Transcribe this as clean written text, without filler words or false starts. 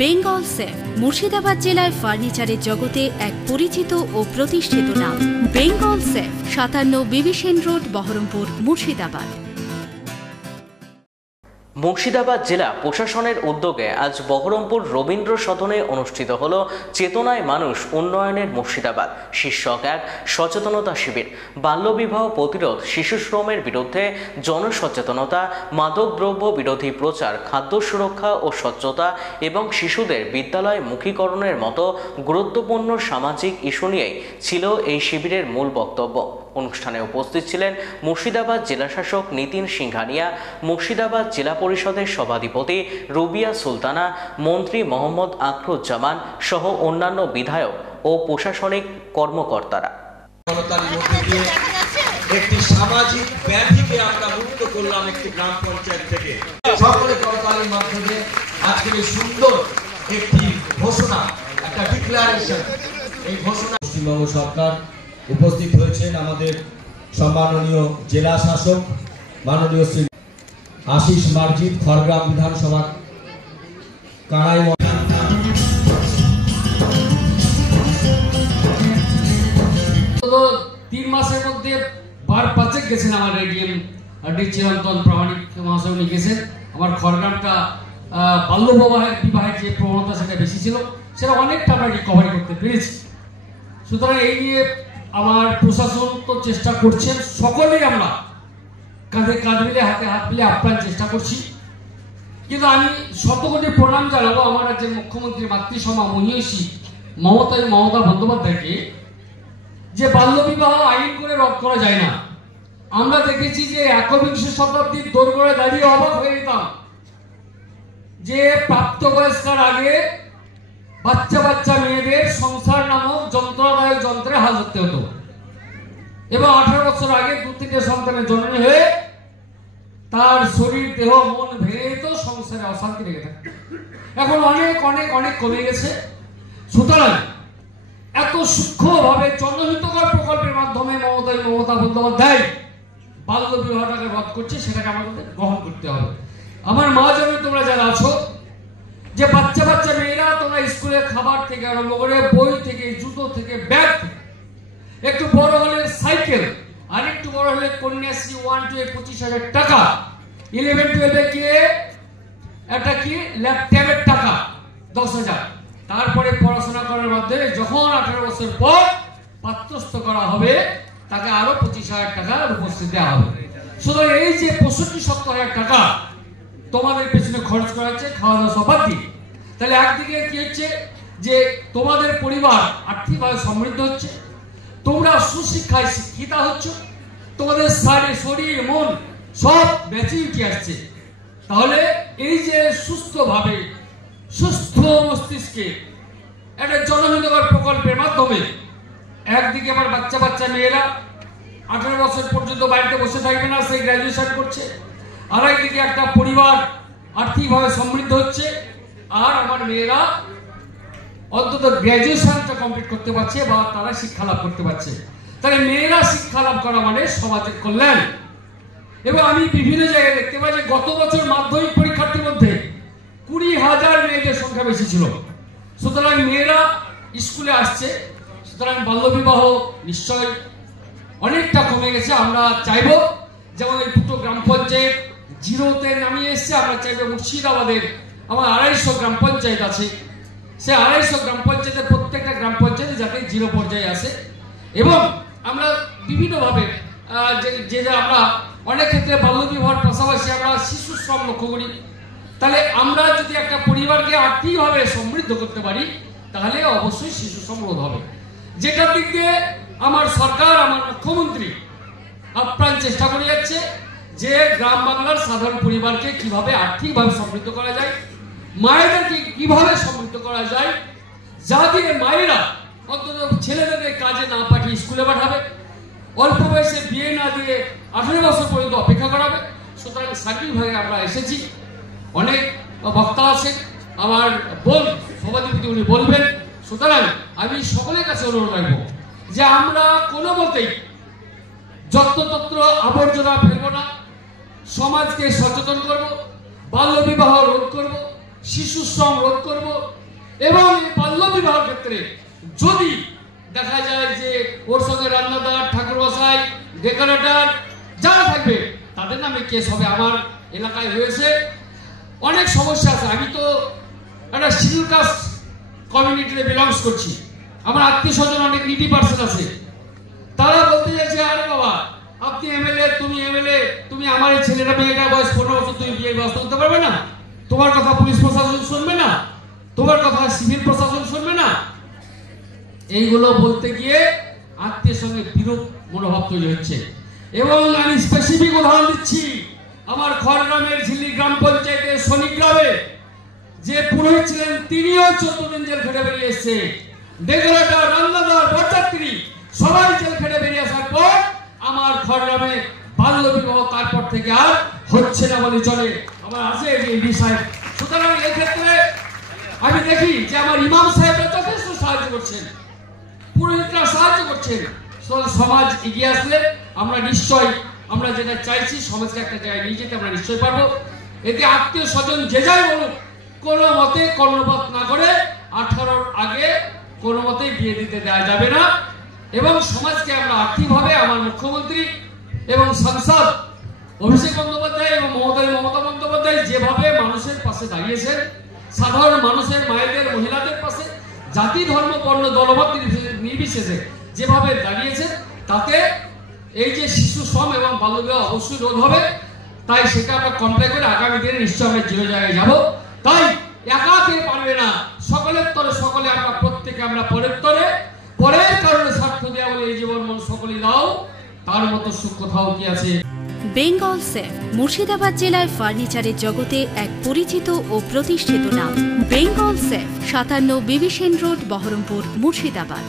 Bengal safe Murshidabad জেলায় ফার্নিচারের জগতে এক পরিচিত ও প্রতিষ্ঠিত নাম। Bengal safe 57 বিবিসেন road, Baharampur, Murshidabad. মুর্শিদাবাদ জেলা প্রশাসনের উদ্যোগে আজ বহরমপুর রবীন্দ্র সদনে অনুষ্ঠিত হল চেতনায় মানুষ উন্নয়নের মুর্শিদাবাদ শীর্ষক এক সচেতনতা শিবির। বাল্যবিবাহ প্রতিরোধ, শিশু শ্রমের বিরুদ্ধে জনসচেতনতা, মাদকদ্রব্য বিরোধী প্রচার, খাদ্য সুরক্ষা ও স্বচ্ছতা এবং শিশুদের বিদ্যালয় মুখীকরণের মতো গুরুত্বপূর্ণ সামাজিক ইস্যু নিয়েই ছিল এই শিবিরের মূল বক্তব্য। অনুষ্ঠানে উপস্থিত ছিলেন মুর্শিদাবাদ জেলাশাসক নিতিন সিংহানিয়া, মুর্শিদাবাদ জেলা পরিষদের সভাধিপতি রুবিয়া সুলতানা, মন্ত্রী মোহাম্মদ আখরুজ্জামান সহ অন্যান্য বিধায়ক ও প্রশাসনিক কর্মকর্তারা। একটি সামাজিক ব্যাধিকে আমরা মুক্ত করলাম একটি গ্রাম পঞ্চায়েত থেকে। সকলে করতালির মাধ্যমে আজকের এই সুন্দর একটি ঘোষণা, একটা ডিক্লারেশন, এই ঘোষণা পশ্চিমবঙ্গ সরকার উপস্থিত হয়েছেন আমাদের সম্মাননীয় জেলা শাসক মাননীয় শ্রী আশিস মার্জিত, খড়গ্রাম বিধানসভা কানাই। 3 মাসের মধ্যে বার 5 গেছেন আমার এডিএম চিরন্তন প্রামাণিক মহাশয় উনি গেছেন। আমার খড়গ্রামটা বাল্য বিবাহের যে প্রবণতা সেটা বেশি ছিল, সেটা অনেকটা আমরা রিকভারি করতে পেরেছি। সুতরাং এই নিয়ে আমার প্রশাসন তো চেষ্টা করছেন, সকলেই আমরা কাঁধে কাঁধ মিলে হাতে হাত মিলে আপ্রাণ চেষ্টা করছি। কিন্তু আমি শতকোটি প্রণাম জানাবো আমার রাজ্যের মুখ্যমন্ত্রী মাতৃসমা মহিষী মমতা বন্দ্যোপাধ্যায়কে, যে বাল্যবিবাহ আইন করে রদ করা যায় না। আমরা দেখেছি যে 21 শতাব্দীর দোরগোড়ায় দাঁড়িয়ে অবাক হয়ে যেতাম যে প্রাপ্তবয়স্কার আগে বাচ্চা মেয়েদের সংসার নামক যন্ত্রদায়ক যন্ত্রে হাল ধরতে হতো এবং 18 বছর আগে 2-3টে সন্তানের জন্ম হয়ে তার শরীর দেহ মন ভেঙে যেত, সংসারে অশান্তি লেগে থাকে। এখন অনেক অনেক অনেক কমে গেছে। সুতরাং এত সূক্ষ্মভাবে জনহিতকর প্রকল্পের মাধ্যমে মমতা বন্দ্যোপাধ্যায় বাল্য বিবাহটাকে রদ করছে, সেটাকে আমাদের গ্রহণ করতে হবে। আমার মা জানো, তোমরা যারা আছো, যে বাচ্চা মেয়েরা তোমরা স্কুলে খাবার থেকে আরম্ভ করে বই থেকে জুতো থেকে ব্যাগ, একটু বড় হলে সাইকেল, আর একটু বড় হলে কন্যাশ্রী 1-2 25,000 টাকা, 11-12 গিয়ে একটা কি ল্যাপটপের টাকা 10,000, তারপরে পড়াশোনা করার মাধ্যমে যখন 18 বছর পর পাত্রস্থ করা হবে তাকে আরো 25,000 টাকা রূপশ্রী দেওয়া হবে। সুতরাং এই যে 65-70,000 টাকা তোমাদের পেছনে খরচ করা হচ্ছে, খাওয়া দাওয়া সব বাদ দিয়ে, তাহলে একদিকে কি হচ্ছে যে তোমাদের পরিবার আর্থিকভাবে সমৃদ্ধ হচ্ছে, তোমরা সুশিক্ষায় শিক্ষিতা হচ্ছ, তোমাদের শরীর মন সব ম্যাচুরিটি আসছে। তাহলে এই যে সুস্থভাবে সুস্থ মস্তিষ্কে একটা জনহিতকর প্রকল্পের মাধ্যমে একদিকে আমার বাচ্চা মেয়েরা 18 বছর পর্যন্ত বাড়িতে বসে থাকবে না, সে গ্র্যাজুয়েশন করছে, আর একদিকে একটা পরিবার আর্থিকভাবে সমৃদ্ধ হচ্ছে, আর আমার মেয়েরা অন্তত গ্র্যাজুয়েশনটা কমপ্লিট করতে পারছে বা তারা শিক্ষা লাভ করতে পারছে। তাহলে মেয়েরা শিক্ষা লাভ করা মানে সমাজের কল্যাণ। এবং আমি বিভিন্ন জায়গায় দেখতে পাই যে গত বছর মাধ্যমিক পরীক্ষার্থীর মধ্যে 20,000 মেয়েদের সংখ্যা বেশি ছিল। সুতরাং মেয়েরা স্কুলে আসছে, সুতরাং বাল্যবিবাহ নিশ্চয় অনেকটা কমে গেছে। আমরা চাইব যেমন এই 2টো গ্রাম পঞ্চায়েত 0-তে নামিয়ে এসছে, আমরা চাইব মুর্শিদাবাদের আমার 250 গ্রাম পঞ্চায়েত আছে, সে 250 গ্রাম পঞ্চায়েতের প্রত্যেকটা গ্রাম পঞ্চায়েতে যাতে 0 পর্যায়ে আসে। এবং আমরা বিভিন্নভাবে যে আমরা অনেক ক্ষেত্রে বাল্যবিবাহের পাশাপাশি আমরা শিশু শ্রম লক্ষ্য করি। তাহলে আমরা যদি একটা পরিবারকে আর্থিকভাবে সমৃদ্ধ করতে পারি তাহলে অবশ্যই শিশু শ্রম রোধ হবে, যেটার দিক দিয়ে আমার সরকার, আমার মুখ্যমন্ত্রী আপ্রাণ চেষ্টা করে যাচ্ছে যে গ্রাম বাংলার সাধারণ পরিবারকে কিভাবে আর্থিকভাবে সমৃদ্ধ করা যায়, মায়েদেরকে কিভাবে সমৃদ্ধ করা যায়, যা দিয়ে মায়েরা অন্তত ছেলেদের কাজে না পাঠিয়ে স্কুলে পাঠাবে, অল্প বয়সে বিয়ে না দিয়ে 18 বছর পর্যন্ত অপেক্ষা করাবে। সুতরাং সার্বিকভাবে আমরা এসেছি, অনেক বক্তা আছেন, আমার সভাধিপতি উনি বলবেন। সুতরাং আমি সকলের কাছে অনুরোধ রাখবো যে আমরা কোনো মতেই যত্রতত্র আবর্জনা ফেলবো না, সমাজকে সচেতন করব, বাল্য বিবাহ রোধ করব, শিশু শ্রম রোধ করব এবং বাল্য বিবাহের ক্ষেত্রে যদি দেখা যায় যে ওর সঙ্গে রান্নাদার, ঠাকুর বসাই, ডেকোরেটর যারা থাকবে তাদের নামে কেস হবে। আমার এলাকায় হয়েছে, অনেক সমস্যা আছে। আমি তো একটা শিডিউল কাস্ট কমিউনিটিতে বিলংস করছি, আমার আত্মীয় স্বজন অনেক নিডি পার্সন আছে। তারা বলতে চাইছে, আরে বাবা আপনি এমএলএ, তুমি এমএলএ, তুমি আমার এই ছেলেটা মেয়েটার বয়স 15 বছর, তুমি বিয়ের ব্যবস্থা করতে পারবে না? তোমার কথা পুলিশ প্রশাসন শুনবে না? তোমার কথা সিভিল প্রশাসন শুনবে না? এইগুলো বলতে গিয়ে আত্মীয়ের সঙ্গে বিরূপ মনোভাব তৈরি হচ্ছে। এবং আমি স্পেসিফিক উদাহরণ দিচ্ছি, আমার খড়গ্রামের ঝিল্লি গ্রাম পঞ্চায়েতের শনিগ্রামে যে পুরোহিত ছিলেন তিনিও 14 দিন জেল খেটে বেরিয়ে এসছে। ডেকোরেটর, রান্নাদার, বরযাত্রী সবাই জেল খেটে বেরিয়ে আসার পর আমার খড়গ্রামে বাল্য বিবাহ তারপর থেকে আর হচ্ছে না বলে চলে। আমার আছে এমপি সাহেব। সুতরাং এক্ষেত্রে আমি দেখি যে আমার ইমাম সাহেবরা যথেষ্ট সাহায্য করছেন, পুরোহিতরা সাহায্য করছেন। সমাজ এগিয়ে আসলে আমরা নিশ্চয়ই, আমরা যেটা চাইছি সমাজকে একটা জায়গায় নিয়ে যেতে আমরা নিশ্চয়ই পারবো। এতে আত্মীয় স্বজন যে যাই বলুক, কোনো মতে কর্ণপাত না করে 18 আগে কোনো মতেই বিয়ে দিতে দেওয়া যাবে না। এবং সমাজকে আমরা আর্থিকভাবে আমার মুখ্যমন্ত্রী এবং সাংসদ অভিষেক বন্দ্যোপাধ্যায় এবং মমতা বন্দ্যোপাধ্যায় যেভাবে মানুষের পাশে দাঁড়িয়েছেন, সাধারণ মানুষের, মায়েদের, মহিলাদের পাশে, জাতি, ধর্ম, বর্ণ, দলমত নির্বিশেষে যেভাবে দাঁড়িয়েছেন, তাতে এই যে শিশু শ্রম এবং বাল্যবিবাহ অবশ্যই রোধ হবে। তাই সেটা আমরা কমপ্লাই করে আগামী দিনে নিশ্চয় আমরা যে জায়গায় যাব। তাই একা কে পারবে না, সকলের তরে সকলে আমরা, প্রত্যেকে আমরা পরের তরে, পরের কারণে স্বার্থ দেওয়া বলে এই জীবন মন সকলেই দাও, তার মতো সুখ কোথাও কি আছে। বেঙ্গল সেফ মুর্শিদাবাদ জেলায় ফার্নিচারের জগতে এক পরিচিত ও প্রতিষ্ঠিত নাম। Bengal safe 57 Bibhishan road, Baharampur, Murshidabad.